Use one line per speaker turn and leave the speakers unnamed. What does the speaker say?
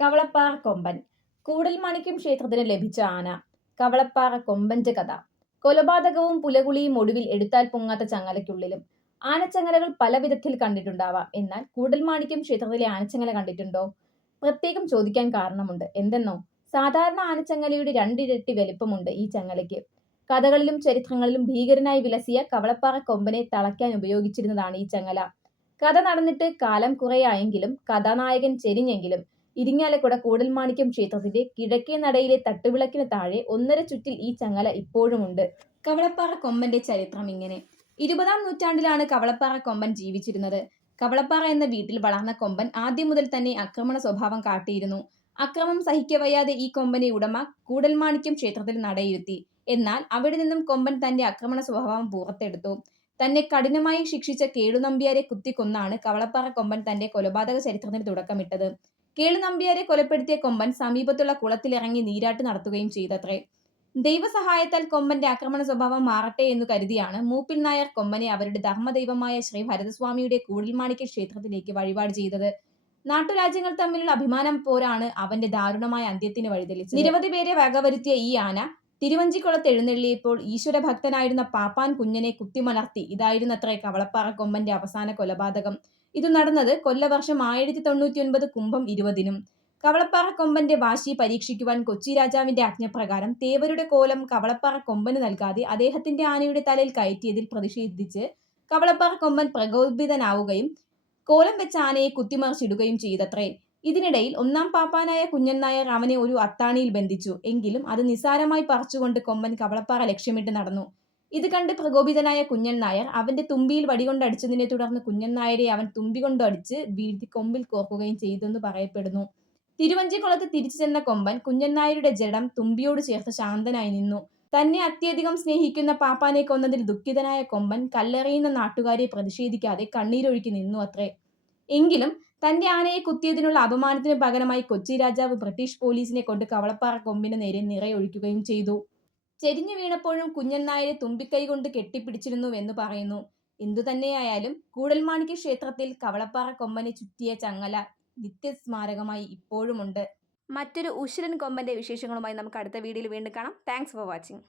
കവളപ്പാറ കൊമ്പൻ. കൂടൽമാണിക്യം ക്ഷേത്രത്തിന് ലഭിച്ച ആന. കവളപ്പാറ കൊമ്പന്റെ കഥ. കൊലപാതകവും പുലകുളിയും ഒടുവിൽ എടുത്താൽ പൊങ്ങാത്ത ചങ്ങലയ്ക്കുള്ളിലും. ആനച്ചങ്ങലകൾ പല വിധത്തിൽ കണ്ടിട്ടുണ്ടാവാം. എന്നാൽ കൂടൽമാണിക്യം ക്ഷേത്രത്തിലെ ആനച്ചങ്ങല കണ്ടിട്ടുണ്ടോ? പ്രത്യേകം ചോദിക്കാൻ കാരണമുണ്ട്. എന്തെന്നോ? സാധാരണ ആനച്ചങ്ങലയുടെ രണ്ടിരട്ടി വലിപ്പമുണ്ട് ഈ ചങ്ങലയ്ക്ക്. കഥകളിലും ചരിത്രങ്ങളിലും ഭീകരനായി വിലസിയ കവളപ്പാറ കൊമ്പനെ തളയ്ക്കാൻ ഉപയോഗിച്ചിരുന്നതാണ് ഈ ചങ്ങല. കഥ നടന്നിട്ട് കാലം കുറയായെങ്കിലും കഥാനായകൻ ചെരിഞ്ഞെങ്കിലും ഇരിങ്ങാലക്കുട കൂടൽമാണിക്യം ക്ഷേത്രത്തിന്റെ കിഴക്കേ നടയിലെ തട്ടുവിളക്കിന് താഴെ ഒന്നര ചുറ്റിൽ ഈ ചങ്ങല ഇപ്പോഴുമുണ്ട്. കവളപ്പാറ കൊമ്പന്റെ ചരിത്രം ഇങ്ങനെ. ഇരുപതാം നൂറ്റാണ്ടിലാണ് കവളപ്പാറ കൊമ്പൻ ജീവിച്ചിരുന്നത്. കവളപ്പാറ എന്ന വീട്ടിൽ വളർന്ന കൊമ്പൻ ആദ്യം മുതൽ തന്നെ ആക്രമണ സ്വഭാവം കാട്ടിയിരുന്നു. അക്രമം സഹിക്കവയ്യാതെ ഈ കൊമ്പനെ ഉടമ കൂടൽമാണിക്യം ക്ഷേത്രത്തിൽ നടയിരുത്തി. എന്നാൽ അവിടെ നിന്നും കൊമ്പൻ തന്റെ ആക്രമണ സ്വഭാവം പുറത്തെടുത്തു. തന്നെ കഠിനമായി ശിക്ഷിച്ച കേളുനമ്പ്യാരെ കുത്തിക്കൊന്നാണ് കവളപ്പാറ കൊമ്പൻ തന്റെ കൊലപാതക ചരിത്രത്തിന് തുടക്കമിട്ടത്. കേളുനമ്പ്യാരെ കൊലപ്പെടുത്തിയ കൊമ്പൻ സമീപത്തുള്ള കുളത്തിലിറങ്ങി നീരാട്ട് നടത്തുകയും ചെയ്തത്രേ. ദൈവസഹായത്താൽ കൊമ്പന്റെ ആക്രമണ സ്വഭാവം മാറട്ടെ എന്ന് കരുതിയാണ് മൂപ്പിൽ നായർ കൊമ്പനെ അവരുടെ ധർമ്മദൈവമായ ശ്രീ ഭരതസ്വാമിയുടെ കൂടിൽമാണിക്യ ക്ഷേത്രത്തിലേക്ക് വഴിപാട് ചെയ്തത്. നാട്ടുരാജ്യങ്ങൾ തമ്മിലുള്ള അഭിമാനം പോരാണ് അവന്റെ ദാരുണമായ അന്ത്യത്തിന് വഴിതെളിച്ചത്. നിരവധി പേരെ വകവരുത്തിയ ഈ ആന തിരുവഞ്ചിക്കുളത്ത് എഴുന്നള്ളിയപ്പോൾ ഈശ്വരഭക്തനായിരുന്ന പാപ്പാൻ കുഞ്ഞനെ കുത്തിമലർത്തി. ഇതായിരുന്നത്രേ കവളപ്പാറ കൊമ്പന്റെ അവസാന കൊലപാതകം. ഇത് നടന്നത് കൊല്ലവർഷം ആയിരത്തി തൊണ്ണൂറ്റി ഒൻപത് കുംഭം ഇരുപതിനും. കവളപ്പാറ കൊമ്പന്റെ വാശി പരീക്ഷിക്കുവാൻ കൊച്ചി രാജാവിന്റെ ആജ്ഞപ്രകാരം തേവരുടെ കോലം കവളപ്പാറ കൊമ്പന് നൽകാതെ അദ്ദേഹത്തിന്റെ ആനയുടെ തലയിൽ കയറ്റിയതിൽ പ്രതിഷേധിച്ച് കവളപ്പാറ കൊമ്പൻ പ്രകോപിതനാവുകയും കോലം വെച്ച ആനയെ കുത്തിമറിച്ചിടുകയും ചെയ്തത്രേ. ഇതിനിടയിൽ ഒന്നാം പാപ്പാനായ കുഞ്ഞൻ നായർ അവനെ ഒരു അത്താണിയിൽ ബന്ധിച്ചു. എങ്കിലും അത് നിസാരമായി പറിച്ചുകൊണ്ട് കൊമ്പൻ കവളപ്പാറ ലക്ഷ്യമിട്ട് നടന്നു. ഇത് കണ്ട് പ്രകോപിതനായ കുഞ്ഞൻ നായർ അവന്റെ തുമ്പിയിൽ വടികൊണ്ടടിച്ചതിനെ തുടർന്ന് കുഞ്ഞൻ നായരെ അവൻ തുമ്പി കൊണ്ടടിച്ച് വീഴ്ത്തി കൊമ്പിൽ കോർക്കുകയും ചെയ്തെന്ന് പറയപ്പെടുന്നു. തിരുവഞ്ചിക്കുളത്ത് തിരിച്ചു ചെന്ന കൊമ്പൻ കുഞ്ഞൻ നായരുടെ ജഡം തുമ്പിയോട് ചേർത്ത് ശാന്തനായി നിന്നു. തന്നെ അത്യധികം സ്നേഹിക്കുന്ന പാപ്പാനെ കൊന്നതിൽ ദുഃഖിതനായ കൊമ്പൻ കല്ലെറിയുന്ന നാട്ടുകാരെ പ്രതിഷേധിക്കാതെ കണ്ണീരൊഴുക്കി നിന്നു അത്രേ. എങ്കിലും തന്റെ ആനയെ കുത്തിയതിനുള്ള അപമാനത്തിന് പകരമായി കൊച്ചി രാജാവ് ബ്രിട്ടീഷ് പോലീസിനെ കൊണ്ട് കവളപ്പാറ കൊമ്പിന് നേരെ നിറയൊഴിക്കുകയും ചെയ്തു. ചെരിഞ്ഞു വീണപ്പോഴും കുഞ്ഞൻ നായരെ തുമ്പിക്കൈ കൊണ്ട് കെട്ടിപ്പിടിച്ചിരുന്നുവെന്ന് പറയുന്നു. എന്തു തന്നെയായാലും കൂടൽമാണിക്യ ക്ഷേത്രത്തിൽ കവളപ്പാറ കൊമ്പനെ ചുറ്റിയ ചങ്ങല നിത്യസ്മാരകമായി ഇപ്പോഴുമുണ്ട്. മറ്റൊരു ഉശിരൻ കൊമ്പന്റെ വിശേഷങ്ങളുമായി നമുക്ക് അടുത്ത വീഡിയോയിൽ വീണ്ടും കാണാം. Thanks for watching